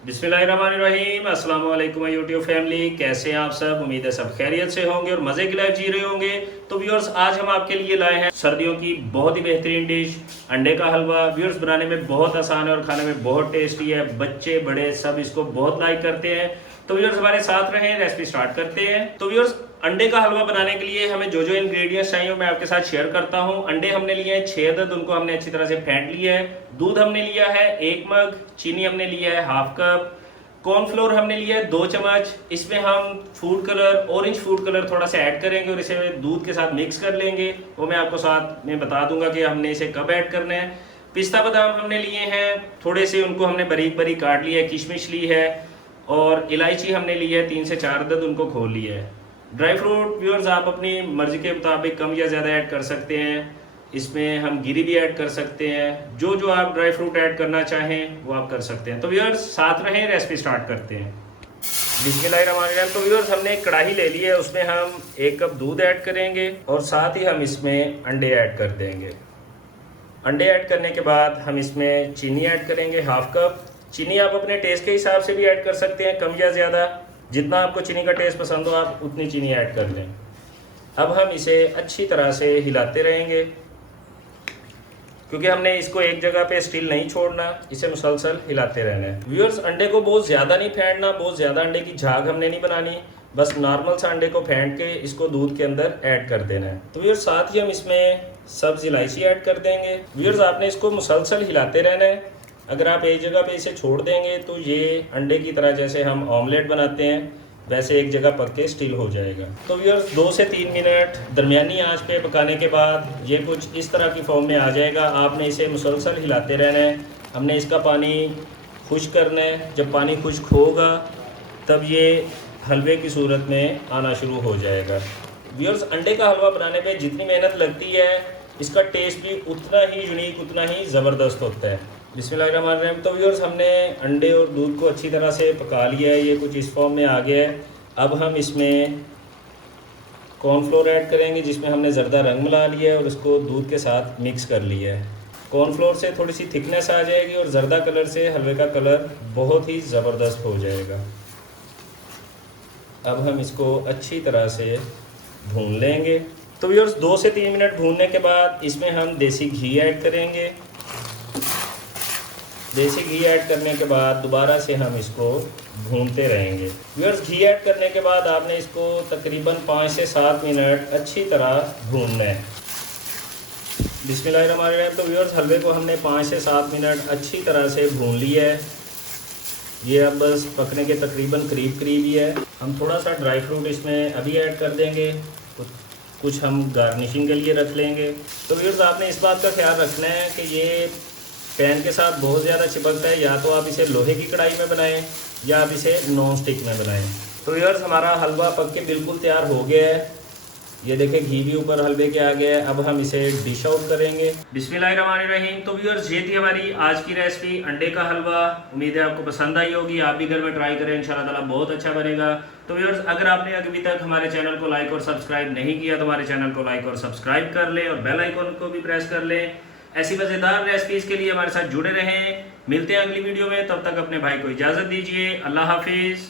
बिस्मिल्लाहिर्रहमानिर्रहीम। अस्सलाम वालेकुम यूट्यूब फैमिली, कैसे हैं आप सब। उम्मीद है सब खैरियत से होंगे और मज़े की लाइफ जी रहे होंगे। तो व्यूअर्स, आज हम आपके लिए लाए हैं सर्दियों की बहुत ही बेहतरीन डिश अंडे का हलवा। व्यूअर्स, बनाने में बहुत आसान है और खाने में बहुत टेस्टी है। बच्चे बड़े सब इसको बहुत लाइक करते हैं। तो व्यूअर्स, हमारे साथ रहें, रेसिपी स्टार्ट करते हैं। तो व्यूअर्स, अंडे का हलवा बनाने के लिए हमें जो जो इंग्रेडिएंट्स चाहिए मैं आपके साथ शेयर करता हूं। अंडे हमने लिए हैं 6 अदद, उनको हमने अच्छी तरह से फेंट लिया है। दूध हमने लिया है 1 मग, चीनी हमने लिया है हाफ कप, कॉर्नफ्लोर हमने लिया है 2 चम्मच। इसमें हम food colour, orange food colour थोड़ा सा ऐड करेंगे और इसे दूध के साथ मिक्स कर लेंगे। वो मैं आपको साथ में बता दूंगा कि हमने इसे कब ऐड करना है। पिस्ता बादाम हमने लिए हैं थोड़े से, उनको हमने बारीक बारीक काट लिया है। किशमिश ली है और इलायची हमने ली है 3 से 4 अदद, उनको खोल लिया है। ड्राई फ्रूट व्यूअर्स, आप अपनी मर्जी के मुताबिक कम या ज़्यादा ऐड कर सकते हैं। इसमें हम गिरी भी ऐड कर सकते हैं। जो जो आप ड्राई फ्रूट ऐड करना चाहें वो आप कर सकते हैं। तो व्यूअर्स, साथ रहें, रेसिपी स्टार्ट करते हैं। बिस्मिल्लाहिर्रहमानिर्रहीम। तो व्यूअर्स, हमने एक कढ़ाई ले ली है, उसमें हम 1 कप दूध ऐड करेंगे और साथ ही हम इसमें अंडे ऐड कर देंगे। अंडे ऐड करने के बाद हम इसमें चीनी ऐड करेंगे हाफ कप। चीनी आप अपने टेस्ट के हिसाब से भी ऐड कर सकते हैं, कम या ज़्यादा। जितना आपको चीनी का टेस्ट पसंद हो आप उतनी चीनी ऐड कर लें। अब हम इसे अच्छी तरह से हिलाते रहेंगे क्योंकि हमने इसको एक जगह पे स्टिल नहीं छोड़ना, इसे मुसलसल हिलाते रहना है। व्यूअर्स, अंडे को बहुत ज़्यादा नहीं फेंटना, बहुत ज़्यादा अंडे की झाग हमने नहीं बनानी। बस नॉर्मल सा अंडे को फेंट के इसको दूध के अंदर ऐड कर देना है। तो व्यूअर्स, साथ ही हम इसमें सब्ज़ इलायची ऐड कर देंगे। व्यूअर्स, आपने इसको मुसलसल हिलाते रहना है। अगर आप एक जगह पे इसे छोड़ देंगे तो ये अंडे की तरह, जैसे हम ऑमलेट बनाते हैं वैसे एक जगह पक के स्टील हो जाएगा। तो व्यूअर्स, 2 से 3 मिनट दरमियानी आंच पे पकाने के बाद ये कुछ इस तरह की फॉर्म में आ जाएगा। आपने इसे मुसलसल हिलाते रहना है। हमने इसका पानी खुश्क करना है। जब पानी खुश्क होगा तब ये हलवे की सूरत में आना शुरू हो जाएगा। व्यूअर्स, अंडे का हलवा बनाने में जितनी मेहनत लगती है इसका टेस्ट भी उतना ही यूनिक, उतना ही ज़बरदस्त होता है। बिस्मिल्लाहिर्रहमानिर्रहीम। तो व्यूअर्स, हमने अंडे और दूध को अच्छी तरह से पका लिया है, ये कुछ इस फॉर्म में आ गया है। अब हम इसमें कॉर्नफ्लोर ऐड करेंगे जिसमें हमने ज़र्दा रंग मिला लिया है और उसको दूध के साथ मिक्स कर लिया है। कॉर्नफ्लोर से थोड़ी सी थिकनेस आ जाएगी और ज़र्दा कलर से हलवे का कलर बहुत ही ज़बरदस्त हो जाएगा। अब हम इसको अच्छी तरह से भून लेंगे। तो व्यूअर्स, 2 से 3 मिनट भूनने के बाद इसमें हम देसी घी ऐड करेंगे। देसी घी ऐड करने के बाद दोबारा से हम इसको भूनते रहेंगे। व्यूअर्स, घी ऐड करने के बाद आपने इसको तकरीबन 5 से 7 मिनट अच्छी तरह भूनना है। बिस्मिल्लाहिर्रहमानिर्रहीम। तो व्यूअर्स, हलवे को हमने 5 से 7 मिनट अच्छी तरह से भून लिया है। ये अब बस पकने के तकरीबन करीब करीब ही है। हम थोड़ा सा ड्राई फ्रूट इसमें अभी ऐड कर देंगे, कुछ हम गार्निशिंग के लिए रख लेंगे। तो व्यूअर्स, आपने इस बात का ख्याल रखना है कि ये पैन के साथ बहुत ज़्यादा चिपकता है। या तो आप इसे लोहे की कढ़ाई में बनाएं या आप इसे नॉन स्टिक में बनाएं। तो व्यूअर्स, हमारा हलवा पक के बिल्कुल तैयार हो गया है। ये देखें, घी भी ऊपर हलवे के आ गया है। अब हम इसे डिश आउट करेंगे। बिस्मिल्लाहिर्रहमानिर्रहीम। तो व्यूअर्स, ये थी हमारी आज की रेसिपी अंडे का हलवा। उम्मीद है आपको पसंद आई होगी। आप भी घर में ट्राई करें, इंशाल्लाह ताला बहुत अच्छा बनेगा। तो व्यूअर्स, अगर आपने अभी तक हमारे चैनल को लाइक और सब्सक्राइब नहीं किया तो हमारे चैनल को लाइक और सब्सक्राइब कर लें और बेल आइकन को भी प्रेस कर लें। ऐसी मज़ेदार रेसिपीज़ के लिए हमारे साथ जुड़े रहें। मिलते हैं अगली वीडियो में, तब तक अपने भाई को इजाज़त दीजिए। अल्लाह हाफिज़।